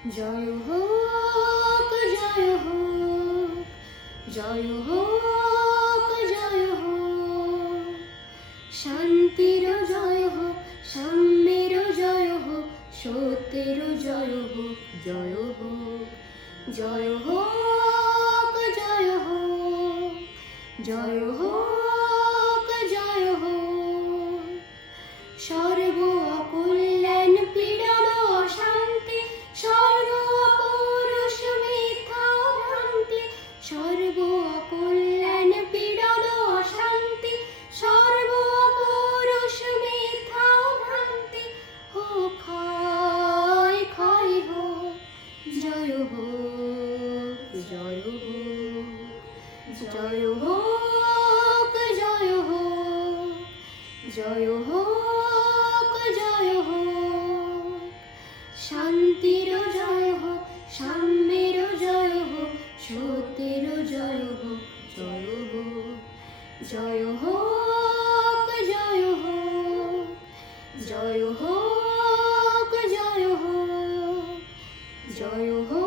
জয় হোক জয় হোক জয় হোক জয় হোক, শান্তির জয় হোক, সাম্যের জয় হোক, সত্যের জয় হোক, জয় হোক জয় হোক জয় হোক জয় হোক জয় হোক, সর্ব অকল্যাণ পীড়ন অশান্তি, সর্ব অপৌরুষ মিথ্যা ভ্রান্তি, সর্ব অকল্যাণ পীড়ন অশান্তি, সর্ব অপৌরুষ মিথ্যা ভ্রান্তি, হোক ক্ষয় ক্ষয় হোক, জয় হোক জয় হোক জয় হোক জয় হোক জয় হোক জয় হোক, শান্তির জয় হোক, সাম্যের জয় হোক, সত্যের জয় হোক, জয় হোক জয় হোক জয় হোক জয় হোক জয় হোক জয় হোক।